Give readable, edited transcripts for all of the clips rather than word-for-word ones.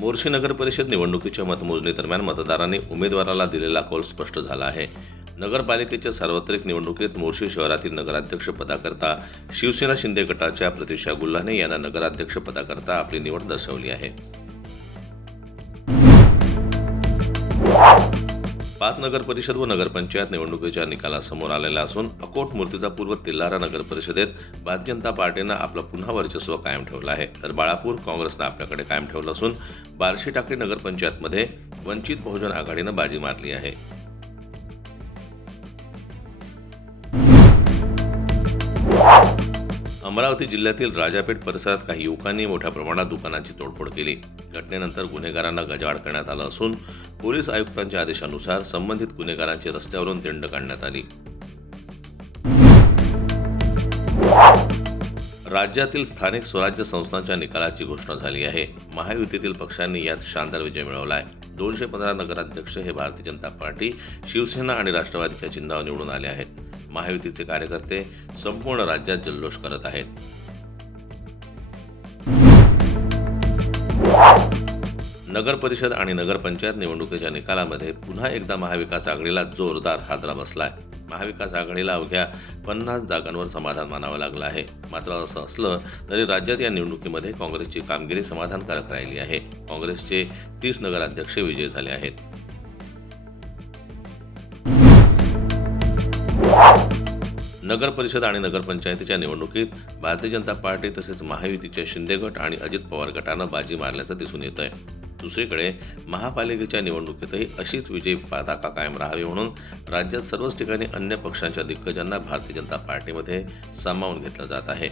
मोर्शी नगर परिषद निवडणुकीच्या मतमोजणी दरम्यान मतदारांनी उमेदवाराला दिलेला कौल स्पष्ट झाला आहे. नगरपालिकेच्या सार्वत्रिक निवडणुकीत मोर्शी शहरातील नगराध्यक्ष पदाकरता शिवसेना शिंदे गटाच्या प्रतिष्ठा गुल्हाने यांना नगराध्यक्ष पदाकरता आपली निवड दर्शवली आहे. 5 नगर परिषद व नगरपंचायत निवडणुकीच्या निकालासमोर आलेला असून अकोट मूर्तिजापूर व तेल्हारा नगर परिषदेत भारतीय जनता पार्टीनं आपलं पुन्हा वर्चस्व कायम ठेवलं आहे, तर बाळापूर काँग्रेसनं आपल्याकडे कायम ठेवलं असून बार्शी टाकळी नगरपंचायतमध्ये वंचित बहुजन आघाडीनं बाजी मारली आहे. अमरावती जिल्ह्यातील राजापेठ परिसरात काही युवकांनी मोठ्या प्रमाणात दुकानांची तोडफोड केली. घटनेनंतर गुन्हेगारांना गजाआड करण्यात आलं असून पोलीस आयुक्तांच्या आदेशानुसार संबंधित गुन्हेगारांची रस्त्यावरून दिंड काढण्यात आली. राज्यातील स्थानिक स्वराज्य संस्थांच्या निकालाची घोषणा झाली आहे. महायुतीतील पक्षांनी यात शानदार विजय मिळवला आहे. 215 नगराध्यक्ष हे भारतीय जनता पार्टी, शिवसेना आणि राष्ट्रवादीच्या चिन्हावर निवडून आले आहेत. महायुतीचे कार्यकर्ते संपूर्ण राज्यात जल्लोष करत आहेत. नगर परिषद आणि नगरपंचायत निवडणुकीच्या निकालामध्ये पुन्हा एकदा महाविकास आघाडीला जोरदार हादरा बसलाय. महाविकास आघाडीला अवघ्या 50 जागांवर समाधान मानावं लागलं आहे. मात्र असं असलं तरी राज्यात या निवडणुकीमध्ये काँग्रेसची कामगिरी समाधानकारक राहिली आहे. काँग्रेसचे 30 नगराध्यक्ष विजयी झाले आहेत. नगर परिषद आणि नगरपंचायतीच्या निवडणुकीत भारतीय जनता पार्टी तसेच महायुतीच्या शिंदे गट आणि अजित पवार गटानं बाजी मारल्याचं दिसून येत आहे. दुसरीकडे महापालिकेच्या निवडणुकीतही अशीच विजयी पताका कायम राहावी म्हणून राज्यात सर्वच ठिकाणी अन्य पक्षांच्या दिग्गजांना भारतीय जनता पार्टीमध्ये सामावून घेतलं जात आहे.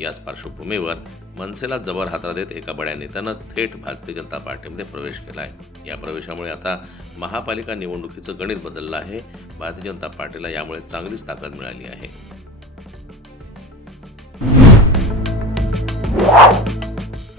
याच पार्श्वभूमीवर मनसेला जबर हातरा देत एका बड्या नेत्यानं थेट भारतीय जनता पार्टीमध्ये प्रवेश केला आहे. या प्रवेशामुळे आता महापालिका निवडणुकीचं गणित बदललं आहे. भारतीय जनता पार्टीला यामुळे चांगलीच ताकद मिळाली आहे.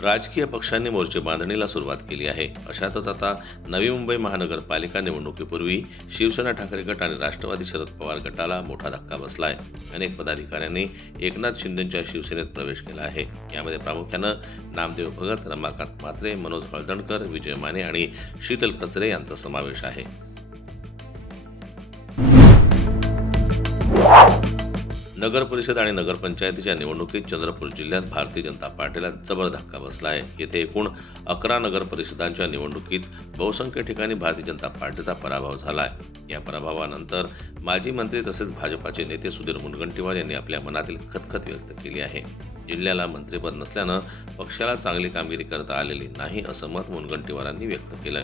राजकीय पक्षांनी मोर्चे बांधणीला सुरुवात केली आहे. अशातच आता नवी मुंबई महानगरपालिका निवडणुकीपूर्वी शिवसेना ठाकरे गट आणि राष्ट्रवादी शरद पवार गटाला मोठा धक्का बसलाय. अनेक पदाधिकाऱ्यांनी एकनाथ शिंदेंच्या शिवसेनेत प्रवेश केला आहे. यामध्ये प्रामुख्यानं नामदेव भगत, रमाकांत म्हात्रे, मनोज हळदणकर, विजय माने आणि शीतल कचरे यांचा समावेश आहे. नगर परिषद आणि नगरपंचायतीच्या निवडणुकीत चंद्रपूर जिल्ह्यात भारतीय जनता पार्टीला जबर धक्का बसला आहे. येथे एकूण 11 नगर परिषदांच्या निवडणुकीत बहुसंख्य ठिकाणी भारतीय जनता पार्टीचा पराभव झाला आहे. या पराभवानंतर माजी मंत्री तसेच भाजपाचे नेते सुधीर मुनगंटीवार यांनी आपल्या मनातील खतखत व्यक्त केली आहे. जिल्ह्याला मंत्रिपद नसल्यानं पक्षाला चांगली कामगिरी करता आलेली नाही असं मत मुनगंटीवारांनी व्यक्त केलं.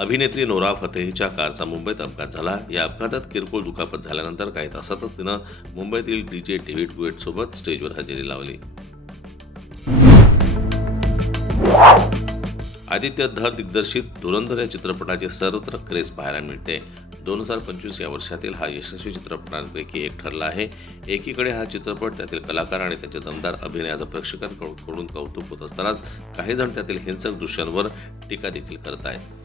अभिनेत्री नोरा फतेहीच्या कारचा मुंबईत अपघात झाला. या अपघातात किरकोळ दुखापत झाल्यानंतर काही तासातच तिनं मुंबईतील डीजे डेव्हिड गुएट सोबत स्टेजवर हजेरी लावली. आदित्य धर दिग्दर्शित धुरंधर या चित्रपटाची सर्वत्र क्रेज पाहायला मिळते. 2025 या वर्षातील हा यशस्वी चित्रपटांपैकी एक ठरला आहे. एकीकडे हा चित्रपट त्यातील कलाकार आणि त्यांच्या दमदार अभिनयाचं प्रेक्षकांकडून कौतुक होत असतानाच काही जण त्यातील हिंसक दृश्यांवर टीका देखील करत आहेत.